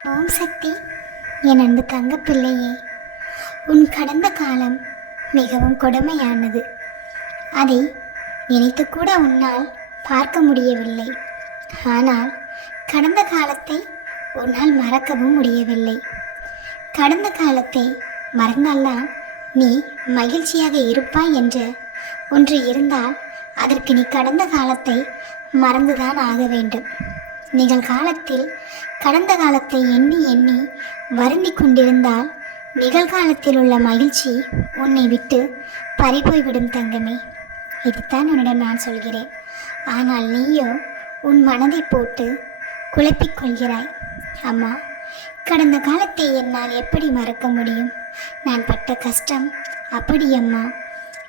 ஓம் சக்தி. என் அன்பு தங்க பிள்ளையே, உன் கடந்த காலம் மிகவும் கொடுமையானது. அதை நினைத்து கூட உன்னால் பார்க்க முடியவில்லை. ஆனால் கடந்த காலத்தை உன்னால் மறக்கவும் முடியவில்லை. கடந்த காலத்தை மறந்தால்தான் நீ மகிழ்ச்சியாக இருப்பாய் என்று ஒன்று இருந்தால் அதற்கு நீ கடந்த காலத்தை மறந்துதான் ஆக வேண்டும். நிகழ்காலத்தில் கடந்த காலத்தை எண்ணி எண்ணி வருந்தி கொண்டிருந்தால் நிகழ்காலத்தில் உள்ள மகிழ்ச்சி உன்னை விட்டு பறிபோய்விடும் தங்கமே. இதுதான் உன்னிடம் நான் சொல்கிறேன். ஆனால் நீயோ உன் மனதை போட்டு குழப்பிக்கொள்கிறாய். அம்மா, கடந்த காலத்தை என்னால் எப்படி மறக்க முடியும்? நான் பட்ட கஷ்டம் அப்படி அம்மா,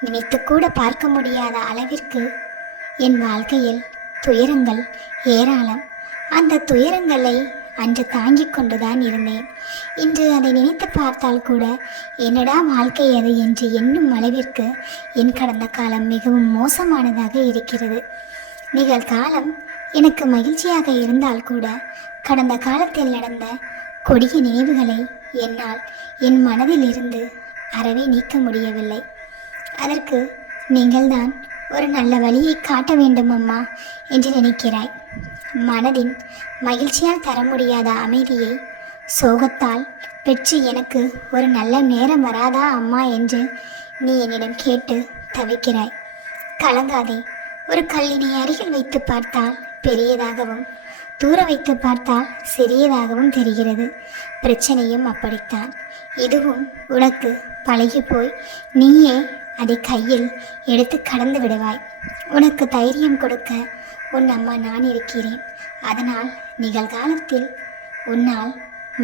நினைத்து கூட பார்க்க முடியாத அளவிற்கு என் வாழ்க்கையில் துயரங்கள் ஏராளம். அந்த துயரங்களை அன்று தாங்கிக் கொண்டுதான் இருந்தேன். இன்று அதை நினைத்து பார்த்தால் கூட என்னடா வாழ்க்கை அது என்று எண்ணும் அளவிற்கு என் கடந்த காலம் மிகவும் மோசமானதாக இருக்கிறது. நிகழ்காலம் எனக்கு மகிழ்ச்சியாக இருந்தால் கூட கடந்த காலத்தில் நடந்த கொடிய நினைவுகளை என்னால் என் மனதில் இருந்து அறவே நீக்க முடியவில்லை. அதற்கு நீங்கள்தான் ஒரு நல்ல வழியை காட்ட வேண்டும் அம்மா என்று நினைக்கிறாய். மனதின் மகிழ்ச்சியால் தர முடியாத அமைதியை சோகத்தால் பெற்று எனக்கு ஒரு நல்ல நேரம் வராதா அம்மா என்று நீ என்னிடம் கேட்டு தவிக்கிறாய். கலங்காதே. ஒரு கல்லினை அருகில் வைத்து பார்த்தால் பெரியதாகவும் தூர வைத்து பார்த்தால் சிறியதாகவும் தெரிகிறது. பிரச்சனையும் அப்படித்தான். இதுவும் உனக்கு பழகி போய் நீயே அதை கையில் எடுத்து கடந்து விடுவாய். உனக்கு தைரியம் கொடுக்க உன் அம்மா நான் இருக்கிறேன். அதனால் நிகழ்காலத்தில் உன்னால்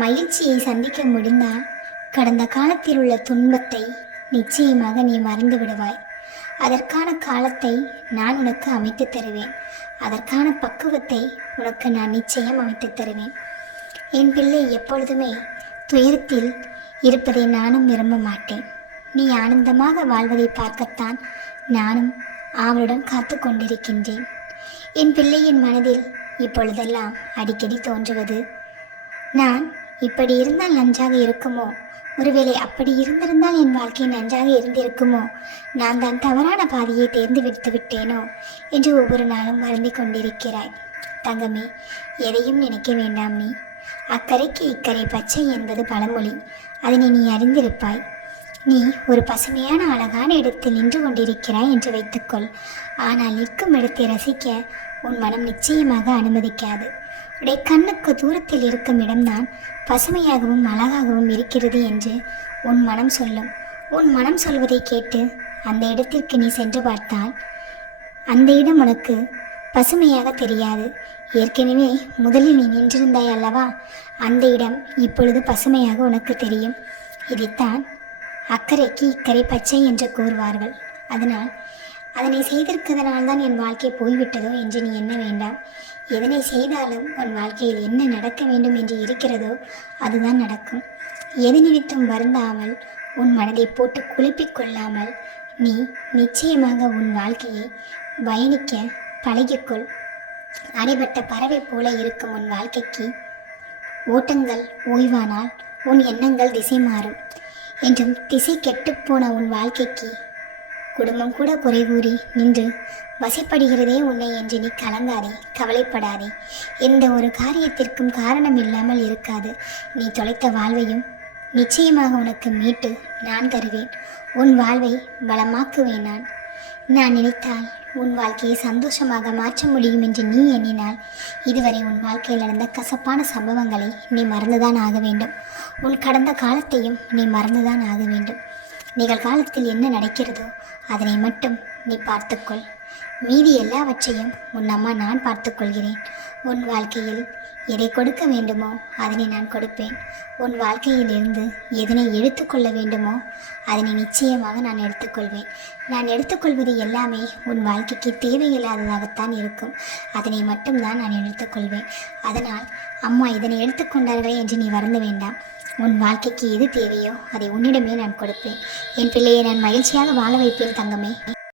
மகிழ்ச்சியை சந்திக்க முடிந்தால் கடந்த காலத்தில் உள்ள துன்பத்தை நிச்சயமாக நீ மறந்து விடுவாய். அதற்கான காலத்தை நான் உனக்கு அமைத்து தருவேன். அதற்கான பக்குவத்தை உனக்கு நான் நிச்சயம் அமைத்து தருவேன். என் பிள்ளை எப்பொழுதுமே துயரத்தில் இருப்பதை நானும் விரும்ப மாட்டேன். நீ ஆனந்தமாக வாழ்வதை பார்க்கத்தான் நானும் அவளுடன் காத்து கொண்டிருக்கின்றேன். என் பிள்ளையின் மனதில் இப்பொழுதெல்லாம் அடிக்கடி தோன்றுவது, நான் இப்படி இருந்தால் நன்றாக இருக்குமோ, ஒருவேளை அப்படி இருந்திருந்தால் என் வாழ்க்கை நன்றாக இருந்திருக்குமோ, நான் தான் தவறான பாதையை தேர்ந்தெடுத்து விட்டேனோ என்று ஒவ்வொரு நாளும் வருந்தி கொண்டிருக்கிறாய். தங்கமே, எதையும் நினைக்க வேண்டாம். நீ அக்கறைக்கு இக்கரை பச்சை என்பது பழமொழி. அதனை நீ அறிந்திருப்பாய். நீ ஒரு பசுமையான அழகான இடத்தில் நின்று கொண்டிருக்கிறாய் என்று வைத்துக்கொள். ஆனால் நிற்கும் இடத்தை ரசிக்க உன் மனம் நிச்சயமாக அனுமதிக்காது. உடைய கண்ணுக்கு தூரத்தில் இருக்கும் இடம்தான் பசுமையாகவும் அழகாகவும் இருக்கிறது என்று உன் மனம் சொல்லும். உன் மனம் சொல்வதை கேட்டு அந்த இடத்திற்கு நீ சென்று பார்த்தால் அந்த இடம் உனக்கு பசுமையாக தெரியாது. ஏற்கனவே முதலில் நீ நின்றிருந்தாய் அல்லவா, அந்த இடம் இப்பொழுது பசுமையாக உனக்கு தெரியும். இதைத்தான் அக்கறைக்கு இக்கரை பச்சை என்று கூறுவார்கள். அதனால் அதனை செய்திருக்கிறதுனால்தான் என் வாழ்க்கை போய்விட்டதோ என்று நீ எண்ண வேண்டாம். எதனை செய்தாலும் உன் வாழ்க்கையில் என்ன நடக்க வேண்டும் என்று இருக்கிறதோ அதுதான் நடக்கும். எது நிமித்தம் வருந்தாமல் உன் மனதை போட்டு குழப்பிக்கொள்ளாமல் நீ நிச்சயமாக உன் வாழ்க்கையை பயணிக்க பழகிக்கொள். அடைபட்ட பறவை போல இருக்கும் உன் வாழ்க்கைக்கு ஓட்டங்கள் ஓய்வானால் உன் எண்ணங்கள் திசை மாறும் என்றும் திசை கெட்டுப்போன உன் வாழ்க்கைக்கு குடும்பம் கூட குறை கூறி நின்று வசைப்படுகிறதே உன்னை என்று நீ கலங்காதே, கவலைப்படாதே. எந்த ஒரு காரியத்திற்கும் காரணம் இல்லாமல் இருக்காது. நீ தொலைத்த வாழ்வையும் நிச்சயமாக உனக்கு மீட்டு நான் தருவேன். உன் வாழ்வை வளமாக்குவேன். நான் நினைத்தால் உன் வாழ்க்கையை சந்தோஷமாக மாற்ற முடியும் என்று நீ எண்ணினால் இதுவரை உன் வாழ்க்கையில் நடந்த கசப்பான சம்பவங்களை நீ மறந்துதான் ஆக வேண்டும். உன் கடந்த காலத்தையும் நீ மறந்துதான் ஆக வேண்டும். நிகழ்காலத்தில் என்ன நடக்கிறதோ அதனை மட்டும் நீ பார்த்துக்கொள். மீதி எல்லாவற்றையும் உன் அம்மா நான் பார்த்துக்கொள்கிறேன். உன் வாழ்க்கையில் எதை கொடுக்க வேண்டுமோ அதனை நான் கொடுப்பேன். உன் வாழ்க்கையில் இருந்து எதனை எடுத்துக்கொள்ள வேண்டுமோ அதனை நிச்சயமாக நான் எடுத்துக்கொள்வேன். நான் எடுத்துக்கொள்வது எல்லாமே உன் வாழ்க்கைக்கு தேவையில்லாததாகத்தான் இருக்கும். அதனை மட்டும்தான் நான் எடுத்துக்கொள்வேன். அதனால் அம்மா இதனை எடுத்துக்கொண்டார்களே என்று நீ வருந்த வேண்டாம். உன் வாழ்க்கைக்கு எது தேவையோ அதை உன்னிடமே நான் கொடுப்பேன். என் பிள்ளையை நான் மகிழ்ச்சியாக வாழ வைப்பேன் தங்கமே.